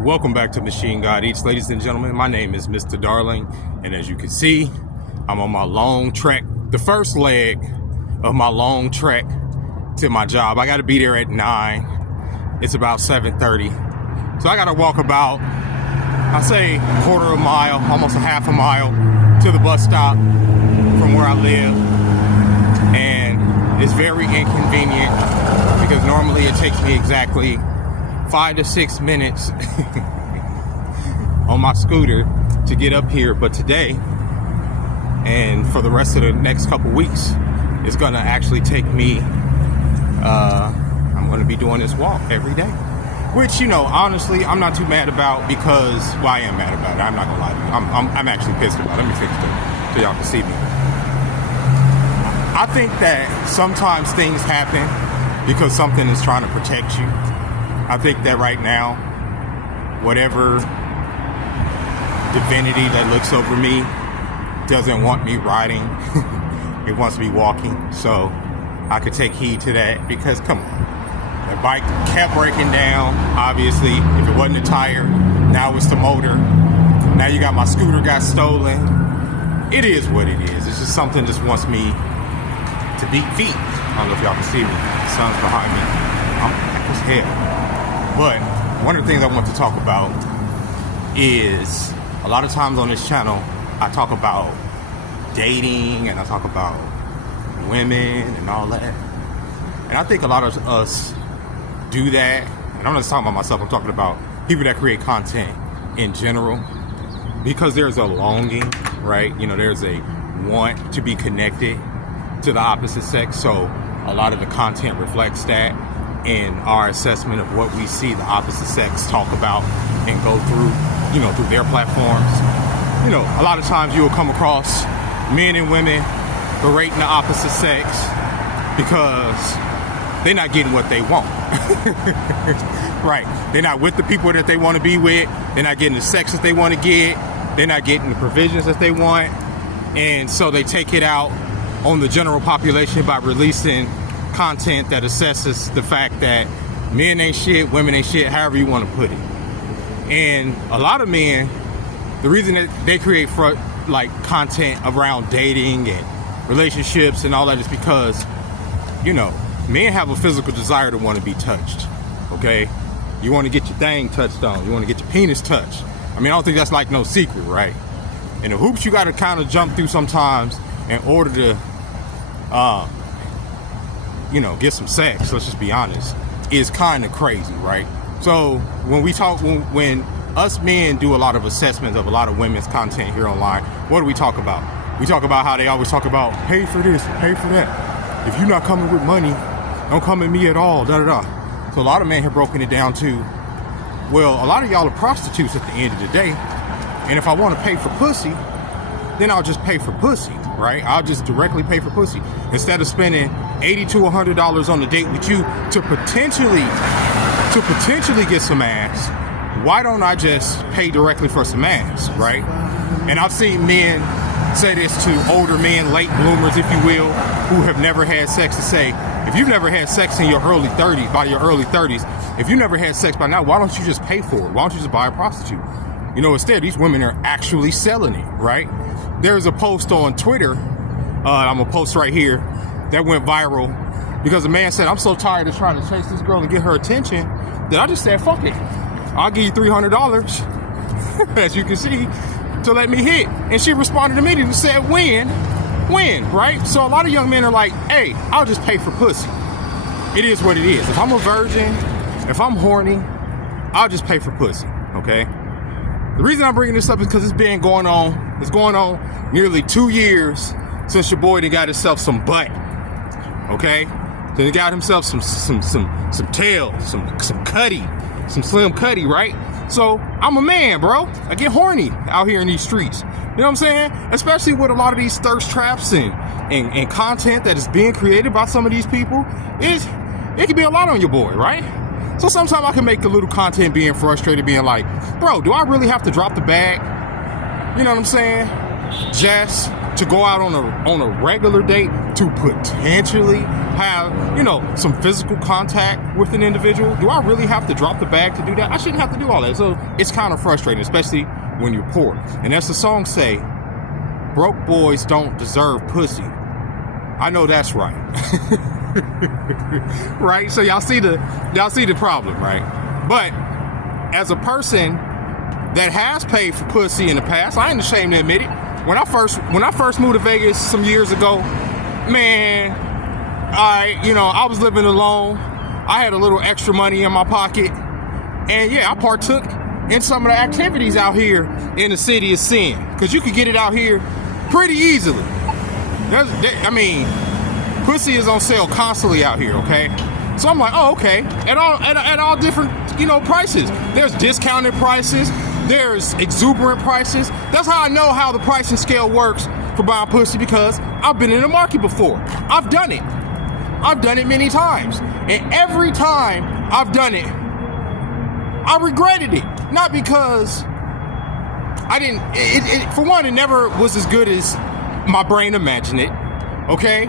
Welcome back to Machine God Eats, ladies and gentlemen. My name is Mr. Darling, and as you can see, I'm on my long trek, the first leg of my long trek to my job. I got to be there at 9. It's about 7:30, so I got to walk about, I say, a quarter of a mile, almost a half a mile to the bus stop from where I live, and it's very inconvenient because normally it takes me exactly 5 to 6 minutes on my scooter to get up here, but today and for the rest of the next couple weeks it's gonna actually take me I'm gonna be doing this walk every day, which, you know, honestly I'm not too mad about, because, well, I am mad about it, I'm not gonna lie to you. I'm actually pissed about it. Let me fix it so y'all can see me. I think that sometimes things happen because something is trying to protect you. I think that right now, whatever divinity that looks over me doesn't want me riding. It wants me walking. So I could take heed to that, because, come on, the bike kept breaking down. Obviously, if it wasn't a tire, now it's the motor. Now you got my scooter got stolen. It is what it is. It's just something that just wants me to beat feet. I don't know if y'all can see me. The sun's behind me. I'm black as hell. But one of the things I want to talk about is, a lot of times on this channel, I talk about dating and I talk about women and all that. And I think a lot of us do that. And I'm not just talking about myself, I'm talking about people that create content in general, because there's a longing, right? You know, there's a want to be connected to the opposite sex. So a lot of the content reflects that in our assessment of what we see the opposite sex talk about and go through, you know, through their platforms. You know, a lot of times you will come across men and women berating the opposite sex because they're not getting what they want. Right. They're not with the people that they want to be with. They're not getting the sex that they want to get. They're not getting the provisions that they want. And so they take it out on the general population by releasing content that assesses the fact that men ain't shit, women ain't shit, however you want to put it. And a lot of men, the reason that they create content around dating and relationships and all that is because, you know, men have a physical desire to want to be touched. Okay, you want to get your thing touched on, you want to get your penis touched. I mean, I don't think that's like no secret, right? And the hoops you got to kind of jump through sometimes in order to you know, get some sex, let's just be honest, is kind of crazy, right? So when we talk, when us men do a lot of assessments of a lot of women's content here online, what do we talk about? We talk about how they always talk about pay for this, pay for that. If you're not coming with money, don't come at me at all, da da da. So a lot of men have broken it down to, well, a lot of y'all are prostitutes at the end of the day, and if I want to pay for pussy, then I'll just pay for pussy, right? I'll just directly pay for pussy instead of spending $80 to $100 on a date with you to potentially get some ass. Why don't I just pay directly for some ass, right? And I've seen men say this to older men, late bloomers, if you will, who have never had sex, to say, if you've never had sex in your early 30s, by your early 30s, if you never had sex by now, why don't you just pay for it? Why don't you just buy a prostitute? You know, instead, these women are actually selling it, right? There's a post on Twitter, I'm gonna post right here, that went viral because a man said, I'm so tired of trying to chase this girl and get her attention that I just said, fuck it. I'll give you $300, as you can see, to let me hit. And she responded immediately and said, when, right? So a lot of young men are like, hey, I'll just pay for pussy. It is what it is. If I'm a virgin, if I'm horny, I'll just pay for pussy, okay? The reason I'm bringing this up is because it's going on nearly 2 years since your boy done got himself some butt, okay? Then he got himself some tail, some cutty, some slim cutty, right? So I'm a man, bro. I get horny out here in these streets. You know what I'm saying? Especially with a lot of these thirst traps and content that is being created by some of these people. It can be a lot on your boy, right? So sometimes I can make a little content being frustrated, being like, bro, do I really have to drop the bag? You know what I'm saying? Just to go out on a regular date to potentially have, you know, some physical contact with an individual? Do I really have to drop the bag to do that? I shouldn't have to do all that. So it's kind of frustrating, especially when you're poor. And as the song say, broke boys don't deserve pussy. I know that's right. Right? So y'all see the problem, right? But as a person that has paid for pussy in the past, I ain't ashamed to admit it. When I first moved to Vegas some years ago, man, I was living alone. I had a little extra money in my pocket, and yeah, I partook in some of the activities out here in the city of sin, because you could get it out here pretty easily. Pussy is on sale constantly out here, okay? So I'm like, oh, okay, at all different, prices. There's discounted prices. There's exuberant prices. That's how I know how the pricing scale works for buying pussy, because I've been in the market before. I've done it. I've done it many times. And every time I've done it, I regretted it. Not because I didn't, for one, it never was as good as my brain imagined it, okay?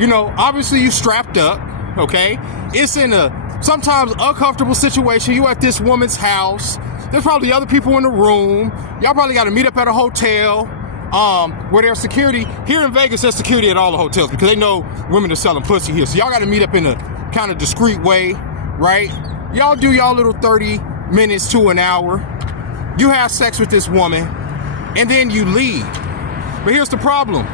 Obviously you strapped up, okay? It's in a sometimes uncomfortable situation. You at this woman's house. There's probably other people in the room. Y'all probably got to meet up at a hotel where there's security. Here in Vegas, there's security at all the hotels because they know women are selling pussy here. So y'all got to meet up in a kind of discreet way, right? Y'all do y'all little 30 minutes to an hour. You have sex with this woman, and then you leave. But here's the problem.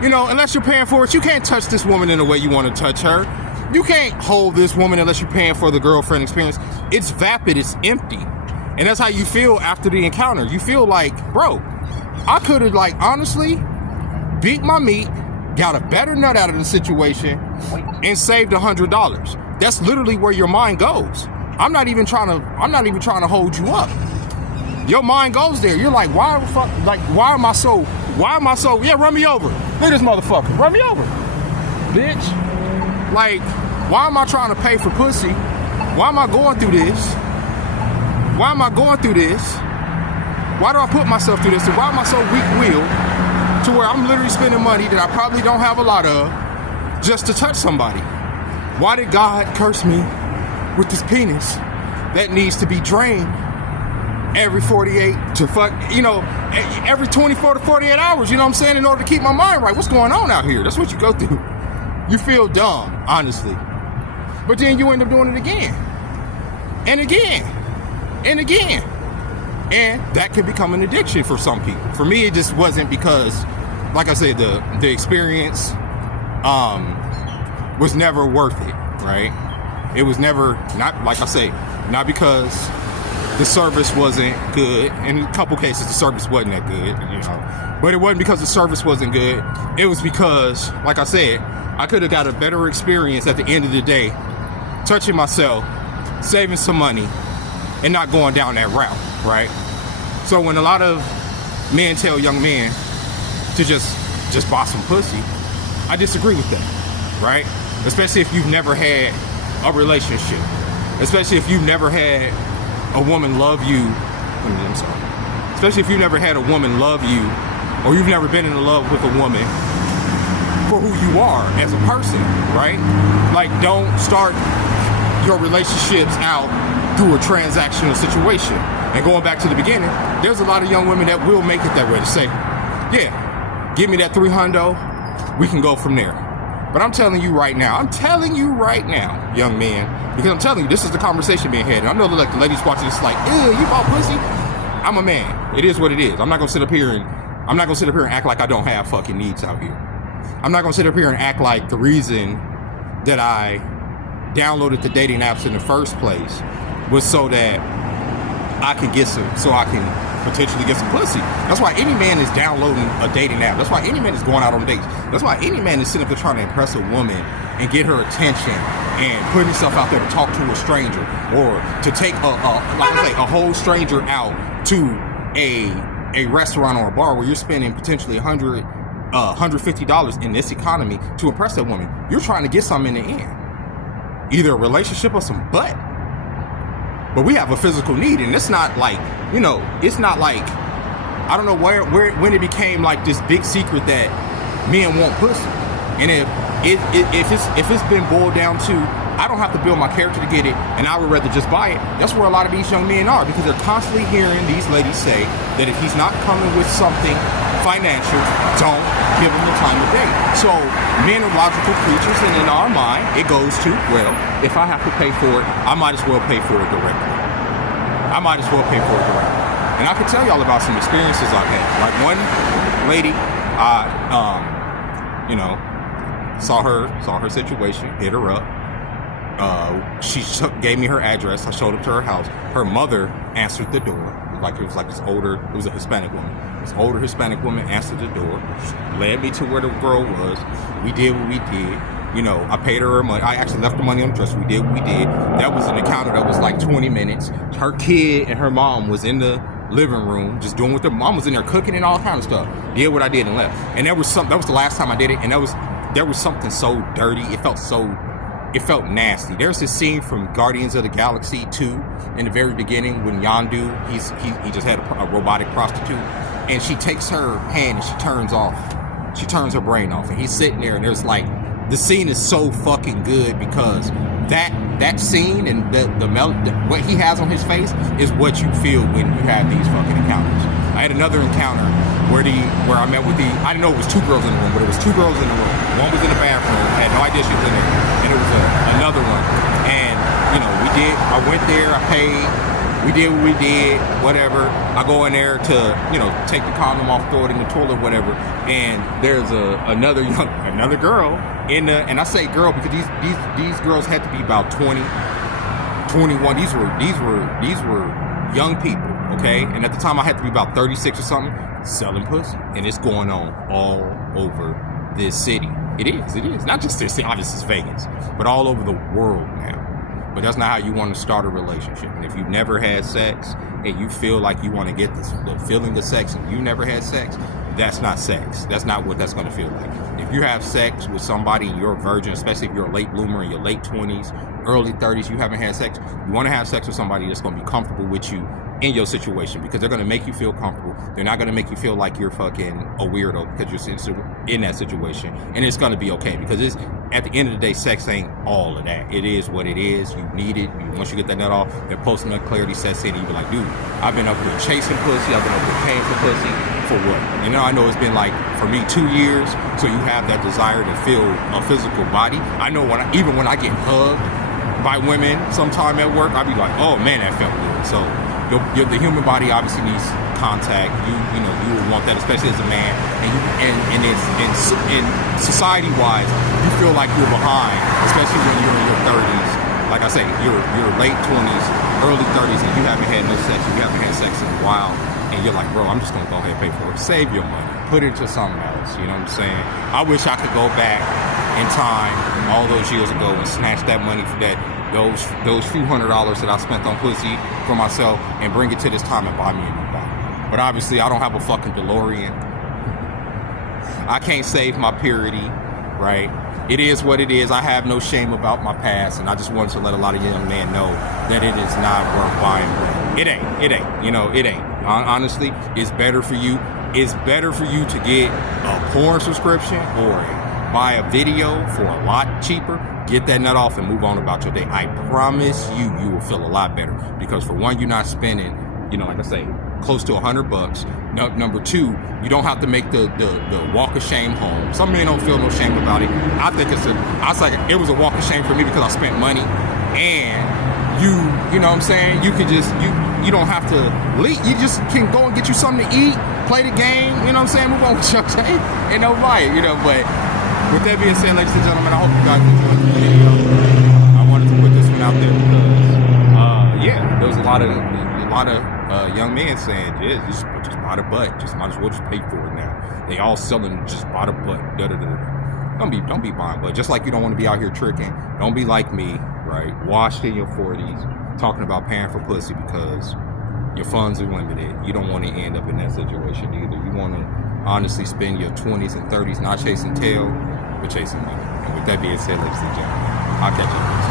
Unless you're paying for it, you can't touch this woman in the way you want to touch her. You can't hold this woman unless you're paying for the girlfriend experience. It's vapid, it's empty. And that's how you feel after the encounter. You feel like, bro, I could have, honestly beat my meat, got a better nut out of the situation, and saved $100. That's literally where your mind goes. I'm not even trying to hold you up. Your mind goes there. You're like, why am I so, yeah, run me over. Look at this motherfucker. Run me over. Bitch. Why am I trying to pay for pussy? Why am I going through this? Why am I going through this? Why do I put myself through this? And why am I so weak-willed to where I'm literally spending money that I probably don't have a lot of just to touch somebody? Why did God curse me with this penis that needs to be drained every 48 to every 24 to 48 hours, you know what I'm saying, in order to keep my mind right? What's going on out here? That's what you go through. You feel dumb, honestly. But then you end up doing it again. And again. And again. And that could become an addiction for some people. For me, it just wasn't, because, like I said, the experience was never worth it, right? It was never, not because the service wasn't good. In a couple cases, the service wasn't that good, But it wasn't because the service wasn't good. It was because, like I said, I could have got a better experience at the end of the day, touching myself, saving some money, and not going down that route, right? So when a lot of men tell young men to just buy some pussy, I disagree with that, right? Especially if you've never had a relationship. Especially if you've never had a woman love you. I'm sorry. Especially if you've never had a woman love you, or you've never been in love with a woman for who you are as a person, right? Don't start your relationships out through a transactional situation. And going back to the beginning, there's a lot of young women that will make it that way, to say, yeah, give me that 300, we can go from there. But I'm telling you right now, young men, because I'm telling you, this is the conversation being had. And I know the ladies watching this ew, you bought pussy? I'm a man. It is what it is. I'm not gonna sit up here and act like I don't have fucking needs out here. I'm not gonna sit up here and act like the reason that I downloaded the dating apps in the first place was so that I can potentially get some pussy. That's why any man is downloading a dating app. That's why any man is going out on dates. That's why any man is sitting up there trying to impress a woman and get her attention and putting himself out there to talk to a stranger, or to take a whole stranger out to a restaurant or a bar where you're spending potentially $100, $150 in this economy to impress that woman. You're trying to get something in the end, either a relationship or some butt. But we have a physical need, and it's not like I don't know when it became like this big secret that men want pussy. And if it's been boiled down to, I don't have to build my character to get it, and I would rather just buy it. That's where a lot of these young men are, because they're constantly hearing these ladies say that if he's not coming with something financial, don't give him the time of day. So men are logical creatures, and in our mind, it goes to, well, if I have to pay for it, I might as well pay for it directly. And I could tell y'all about some experiences I've had. Like one lady, saw her situation, hit her up. She gave me her address. I showed up to her house. Her mother answered the door. It was a Hispanic woman. This older Hispanic woman answered the door, led me to where the girl was. We did what we did. I paid her money. I actually left the money on the dresser. We did what we did. That was an encounter that was like 20 minutes. Her kid and her mom was in the living room just doing what their mom was in there cooking and all kind of stuff. Did what I did and left. And that was the last time I did it. And there was something so dirty. It felt nasty. There's this scene from Guardians of the Galaxy 2 in the very beginning when Yondu, he just had a robotic prostitute, and she takes her hand and she turns her brain off, and he's sitting there, and there's like, the scene is so fucking good because that scene and what he has on his face is what you feel when you have these fucking encounters. I had another encounter where I met with I didn't know it was two girls in the room, but it was two girls in the room. One was in the bathroom, I had no idea she was in there, and it was another one. And I went there, I paid, we did what we did, whatever. I go in there to, take the condom off, throw it in the toilet, whatever. And there's another girl in the, and I say girl because these girls had to be about 20, 21. These were young people, okay? And at the time I had to be about 36 or something, selling pussy. And it's going on all over this city. It is. Not just this city, obviously it's Vegas, but all over the world now. But that's not how you want to start a relationship. And if you've never had sex and you feel like you want to get the feeling of sex and you never had sex, that's not sex. That's not what that's going to feel like. If you have sex with somebody and you're a virgin, especially if you're a late bloomer in your late 20s, early 30s, you haven't had sex, you want to have sex with somebody that's going to be comfortable with you in your situation, because they're going to make you feel comfortable. They're not going to make you feel like you're fucking a weirdo because you're in that situation, and it's going to be okay, because it's, at the end of the day, sex ain't all of that. It is what it is. You need it. Once you get that nut off, that post-nut clarity sets in, and you be like, dude, I've been up here chasing pussy, I've been up here paying for pussy, for what? And I know it's been like, for me, 2 years, so you have that desire to feel a physical body. I know even when I get hugged by women sometime at work, I be like, oh man, that felt good. So the human body obviously needs contact. You would want that, especially as a man, and society wise, you feel like you're behind, especially when you're in your 30s. Like I say, your late 20s, early 30s, and you haven't had no sex, you haven't had sex in a while, and you're like, bro, I'm just gonna go ahead and pay for it. Save your money, put it into something else. You know what I'm saying? I wish I could go back in time all those years ago and snatch that money for those few $100s that I spent on pussy for myself and bring it to this time and buy me a new body. But obviously I don't have a fucking DeLorean. I can't save my purity, right? It is what it is. I have no shame about my past, and I just wanted to let a lot of young men know that it is not worth buying. It ain't. It ain't. Honestly, it's better for you. It's better for you to get a porn subscription or buy a video for a lot cheaper. Get that nut off and move on about your day. I promise you will feel a lot better, because for one, you're not spending, like I say, close to $100. Number two, you don't have to make the walk of shame home. Some men don't feel no shame about it. I think it was a walk of shame for me because I spent money, and you know what I'm saying? You can just, you don't have to leave. You just can go and get you something to eat, play the game, you know what I'm saying? Move on with your day. Ain't no right, but with that being said, ladies and gentlemen, I hope you guys enjoyed the video. I wanted to put this one out there because, there was a lot of young men saying, yeah, just buy the butt. Just might as well just pay for it now. They all selling just buy the butt. Don't be buying butt. Just like you don't want to be out here tricking. Don't be like me, right? Washed in your 40s, talking about paying for pussy because your funds are limited. You don't want to end up in that situation either. You want to honestly spend your 20s and 30s not chasing tail, but chasing money. And with that being said, ladies and gentlemen, I'll catch you.